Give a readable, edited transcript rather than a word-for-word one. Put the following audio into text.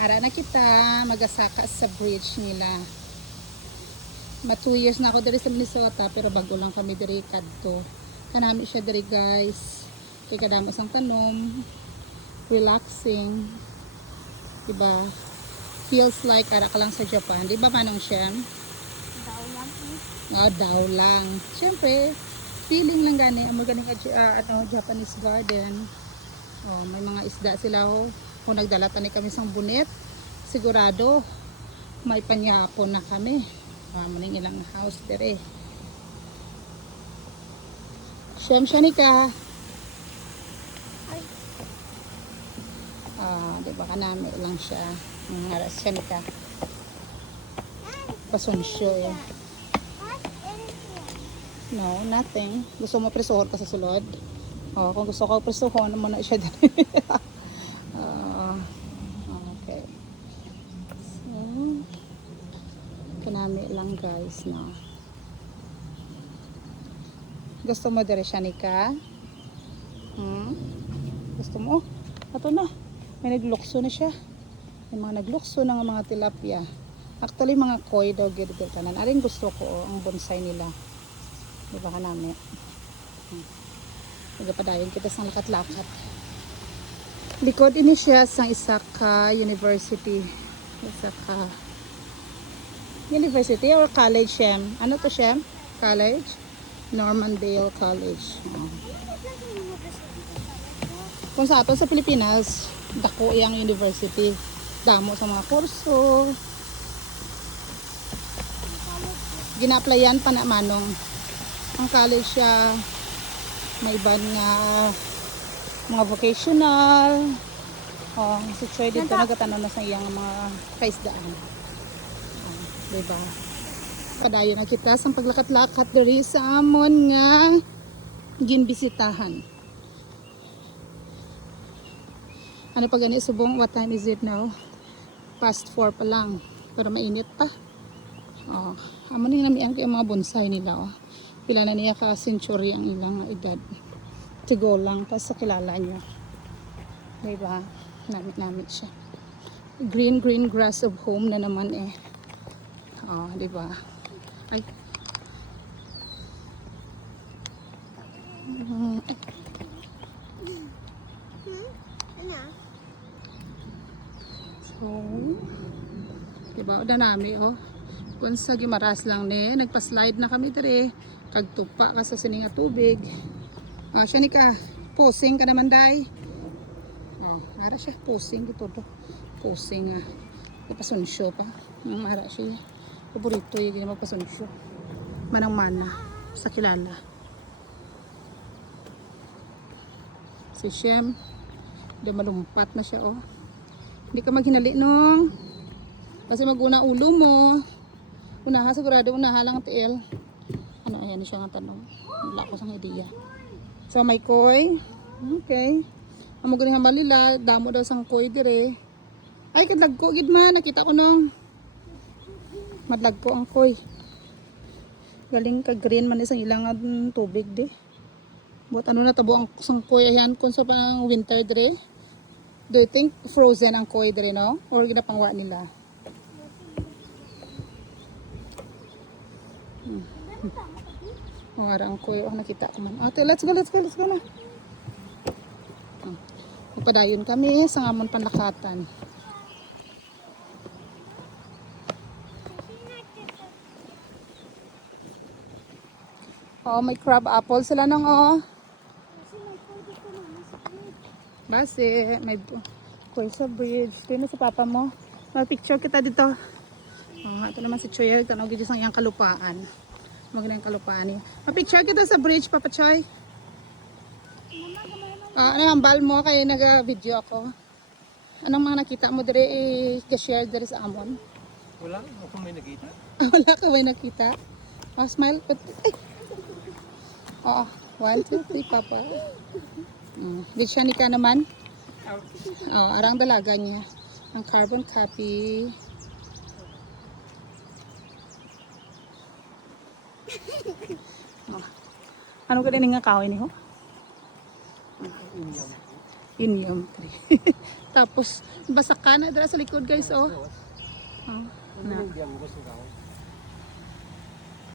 Ara na kita magasaka sa bridge nila. 2 years na ako diri sa Minnesota pero bago lang kami diri kadto. Kanami siya diri guys. Kay kadamo sang tanom, relaxing. Diba? Feels like ara ka lang sa Japan. Diba manong siya? Daw lang Daw lang. Siyempre, feeling lang gani. Amo ganing Japanese garden. Oh, may mga isda sila oh. Kung nagdala tani kami sang bunet, sigurado may panyapon na kami. Maning ilang house dire. Siyem siya ni ka. Ay. Diba ka namin lang siya. Haras siya ni ka. Pasunsyo eh. No, nothing. Gusto mo presohon ka sa sulod? Oh, kung gusto ko presohon, mo na siya din. Okay. So, kanami lang guys, no. Gusto mo dire siya ni ka? Gusto mo? Ato na. May naglukso na siya. May mga naglukso na mga tilapia. Actually, mga koi daw gid tanan. Aring gusto ko ang bonsai nila. Di ba kanami? Nagapadayon kita sa lakat-lakat. Likod ini siya sa Isaka University. Isaka University or college siya? Ano to siya? College? Normandale College. Kung sa ato sa Pilipinas, dako yang university. Damo sa mga kurso. Gina-applyan pa na manong. Ang college siya may iban nga mga vocational. Si Choy dito nagatanon na sa iyang mga kaisdaan. Diba? Padayon na kita sa paglakat-lakat diri sa amon nga ginbisitahan. Ano pa gani subong? What time is it now? Past 4 pa lang. Pero mainit pa. Amon ning namian kay mga bonsai nila. Pila na niya ka century ang ilang edad. Tigo lang pa sa kilala nyo. Diba? Namit siya. Green grass of home na naman eh. Diba? Ay. So, diba? O danami oh. Kung sa gimaras lang ni, nagpa-slide na kami dire. Kagtupa ka sa sininga tubig. Siya ni ka, posing ka naman day. Ara siya, posing dito do. Posing nga. Ipasunsyo pa. Ara siya. Paborito yung magpasunsyo. Manang-mana sa kilala. Si Shem, malumpat na siya oh. Hindi ka maghinali nung. Kasi maguna ulo mo. Unaha sigurado, unaha lang tiil. Ayan siya nga tanong. Wala ko sang idea. So may koi. Okay. Amo gani malila, damo daw sang koi dire. Ay kadlagko gid man, nakita ko nung. Madlagko ang koi. Galing ka green man isang ilang tubig di. Buat ano na tabo ang sang koi ayan kun sa pang winter dire. Do you think frozen ang koi dire no? Or ginapangwa nila? Arang ko yung nakita ko man. Ate, let's go na. Magpadayon kami sa amon panlakatan. May crab apple sila nang Base, may koy sa bridge. Ito na sa papa mo. Mag-picture kita dito. Ito naman si Choy. Tanaw gid sa iyang kalupaan. Magandang kalupaan niya. Ma-picture kita sa bridge, Papa Choy. Hambal mo kay nag-video ako. Anong mga nakita mo dire i-share dire sa amon? Wala ako may nakita. Wala ka may nakita? Smile. Ay! 1, 2, 3, Papa. Di siya ni ka naman? Arang dalaga niya. Ang carbon copy. Ano ka din nga kahoy ni ho? Inyam tree. Tapos, basa ka na dala sa likod guys, oh. Oh, na. Hindi ang gusto ko.